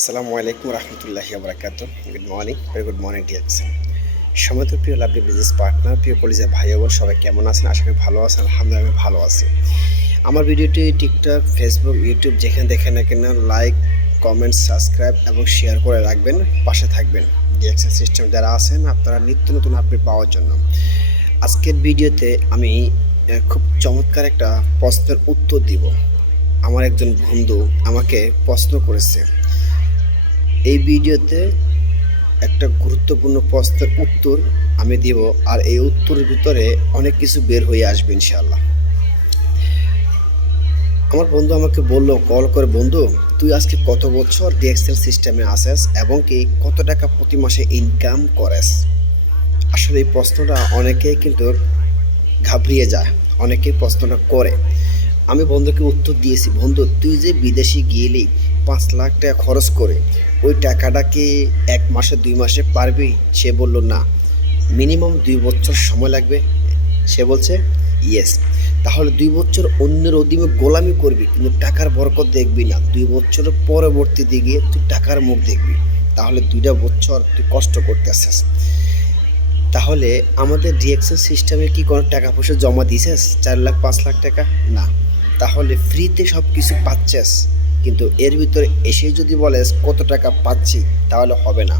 আসসালামু আলাইকুম রহমতুল্লাহি আবরাকাত good morning very good morning ডিয়াকশন সময় প্রিয় লাভলি বিজনেস পার্টনার প্রিয় কলেজের ভাই বোন সবাই কেমন আছেন? আশা করি ভালো আছেন, আলহামদুলিল্লাহ আমি ভালো আছি। আমার ভিডিওটি টিকটক ফেসবুক ইউটিউব যেখানে দেখেন না কেন লাইক কমেন্ট সাবস্ক্রাইব এবং শেয়ার করে রাখবেন, পাশে থাকবেন। ডিএক্সএন সিস্টেম যারা আছেন, আপনারা নিত্য নতুন আপডেট পাওয়ার জন্য। আজকের ভিডিওতে আমি খুব চমৎকার একটা প্রশ্নের উত্তর দিব। আমার একজন বন্ধু আমাকে প্রশ্ন করেছে। এই ভিডিওতে একটা গুরুত্বপূর্ণ প্রশ্নের উত্তর আমি দিব আর এই উত্তরের ভিতরে অনেক কিছু বের হয়ে আসবে ইনশাআল্লাহ। আমার বন্ধু আমাকে বলল, কল করে বন্ধু, তুই আজকে কত বছর ডিএক্সএল সিস্টেমে আসেস এবং কি কত টাকা প্রতি মাসে ইনকাম করেস? আসলে এই প্রশ্নটা অনেকেই কিন্তু ঘাবড়িয়ে যায় অনেকেই প্রশ্নটা করে। আমি বন্ধুকে উত্তর দিয়েছি, বন্ধু, তুই যে বিদেশে গিয়েলি পাঁচ লাখ টাকা খরচ করে ওই টাকাটা কি এক মাসে, দুই মাসে পারবি? সে বলল, না। মিনিমাম দুই বছর সময় লাগবে? সে বলছে ইয়েস তাহলে দুই বছর অন্যের অধীনে গোলামি করবি, কিন্তু টাকার বরকত দেখবি না। দুই বছরের পরবর্তীতে গিয়ে তুই টাকার মুখ দেখবি। তাহলে দুইটা বছর তুই কষ্ট করতে আসিস তাহলে আমাদের ডিএক্সএল সিস্টেমে কি কোনো টাকা পয়সা জমা দিছিস চার লাখ, পাঁচ লাখ টাকা? না। তাহলে ফ্রিতে সব কিছু পাচ্ছিস? কিন্তু এর ভিতরে এসে যদি বলে, কত টাকা পাচ্ছি? তাহলে হবে না।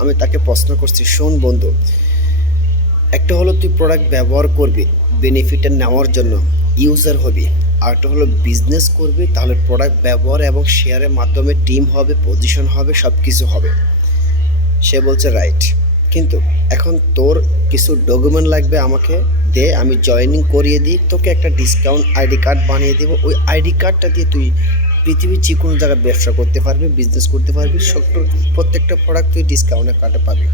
আমি তাকে প্রশ্ন করছি, শোন বন্ধু, একটা হলো তুই প্রোডাক্ট ব্যবহার করবি বেনিফিটটা নেওয়ার জন্য ইউজার হবি। আর একটা হলো বিজনেস করবি, তাহলে প্রোডাক্ট ব্যবহার এবং শেয়ারের মাধ্যমে টিম হবে পজিশন হবে সব কিছু হবে। সে বলছে রাইট কিন্তু এখন তোর কিছু ডকুমেন্ট লাগবে আমাকে, দে, আমি জয়েনিং করিয়ে দিই, তোকে একটা ডিসকাউন্ট আইডি কার্ড বানিয়ে দেবো। ওই আইডি কার্ডটা দিয়ে তুই পৃথিবীর যে কোনো জায়গায় ব্যবসা করতে পারবি বিজনেস করতে পারবি সব প্রত্যেকটা প্রোডাক্ট তুই ডিসকাউন্টে কার্ডে পাবি।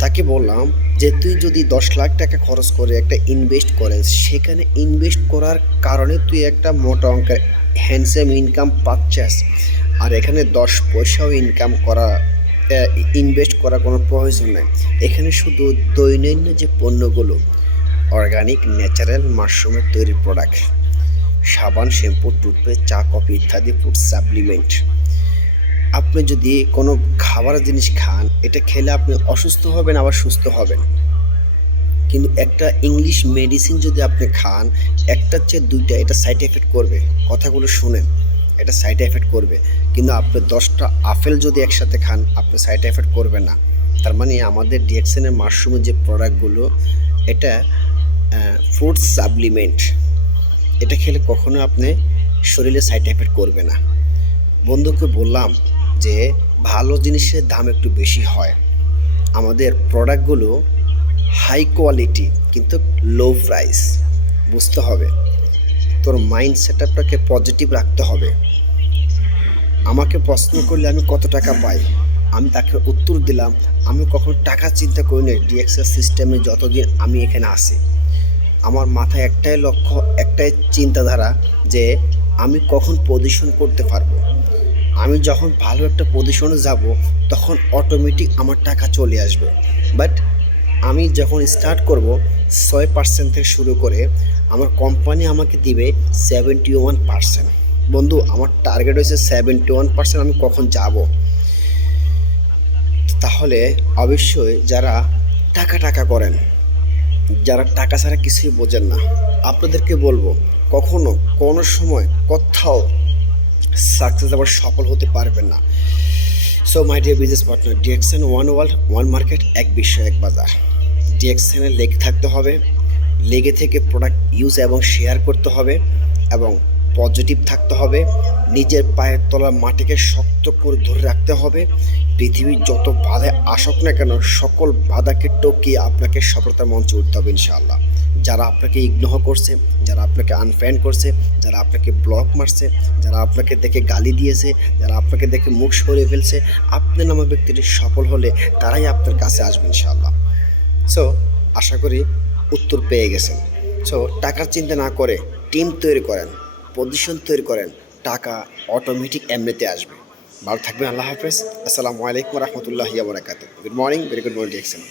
তাকে বললাম যে, তুই যদি দশ লাখ টাকা খরচ করে একটা ইনভেস্ট করেস, সেখানে ইনভেস্ট করার কারণে তুই একটা মোটা অঙ্কের হ্যান্ডসাম ইনকাম পাচ্ছিস। আর এখানে দশ পয়সাও ইনকাম করা ইনভেস্ট করার কোনো প্রয়োজন নেই। এখানে শুধু দৈনন্দিন যে পণ্যগুলো অর্গানিক ন্যাচারাল মাশরুমের তৈরি প্রোডাক্ট সাবান, শ্যাম্পু, টুথপেস্ট, চা, কফি ইত্যাদি ফুড সাপ্লিমেন্ট আপনি যদি কোনো খাবার জিনিস খান, এটা খেলে আপনি অসুস্থ হবেন, আবার সুস্থ হবেন। কিন্তু একটা ইংলিশ মেডিসিন যদি আপনি খান একটার চেয়ে দুইটা, এটা সাইড এফেক্ট করবে। কথাগুলো শুনেন, এটা সাইড এফেক্ট করবে। কিন্তু আপনি দশটা আপেল যদি একসাথে খান, আপনি সাইড এফেক্ট করবে না। তার মানে আমাদের ডিএক্সেনের মাশরুমের যে প্রোডাক্টগুলো এটা ফুড সাপ্লিমেন্ট এটা খেলে কখনো আপনি শরীরে সাইড এফেক্ট করবে না। বন্ধুকে বললাম যে, ভালো জিনিসের দাম একটু বেশি হয়। আমাদের প্রোডাক্টগুলো হাই কোয়ালিটি কিন্তু লো প্রাইস বুঝতে হবে। তোর মাইন্ড সেট আপটাকে পজিটিভ রাখতে হবে। আমাকে প্রশ্ন করলে আমি কত টাকা পাই? আমি তাকে উত্তর দিলাম, আমি কখনো টাকা চিন্তা করি না ডিএক্সএস সিস্টেমে যতদিন আমি এখানে আসি আমার মাথায় একটাই লক্ষ্য, একটাই চিন্তাধারা যে আমি কখন পজিশন করতে পারব। আমি যখন ভালো একটা পজিশনে যাব, তখন অটোমেটিক আমার টাকা চলে আসবে। বাট আমি যখন স্টার্ট করব, ছয় পার্সেন্ট থেকে শুরু করে, আমার কোম্পানি আমাকে দিবে সেভেন্টি ওয়ান পার্সেন্ট বন্ধু, আমার টার্গেট হয়েছে সেভেন্টি ওয়ান পার্সেন্ট আমি কখন যাব? তাহলে অবশ্যই যারা টাকা টাকা করেন যারা টাকা ছাড়া কিছুই বোঝেন না, আপনাদেরকে বলব, কখনো কোনো সময় কোথাও সাকসেস আবার সফল হতে পারবেন না। So my dear business partner DXN one world one market এক বিশ্ব, এক বাজার। ডিএক্সএনে লেগে থাকতে হবে, লেগে থেকে প্রোডাক্ট ইউজ এবং শেয়ার করতে হবে এবং পজিটিভ থাকতে হবে। নিজের পায়ের তলার মাটিকে শক্ত করে ধরে রাখতে হবে। পৃথিবীর যত বাধায় আসুক না কেন, সকল বাধাকে টকিয়ে আপনাকে সফলতার মঞ্চে উঠতে হবে ইনশাআল্লাহ। যারা আপনাকে ইগনোর করছে, যারা আপনাকে আনফ্যান করছে, যারা আপনাকে ব্লক মারছে, যারা আপনাকে দেখে গালি দিয়েছে, যারা আপনাকে দেখে মুখ সরিয়ে ফেলছে, আপনি নামা ব্যক্তিটি সফল হলে তারাই আপনার কাছে আসবে ইনশাআল্লাহ। সো আশা করি উত্তর পেয়ে গেছেন। সো টাকার চিন্তা না করে টিম তৈরি করেন পজিশন তৈরি করেন টাকা অটোমেটিক এমনিতে আসবে। ভালো থাকবেন, আল্লাহ হাফেজ। আসসালামু আলাইকুম রহমতুল্লাহ বরাকাত good morning very good morning DXN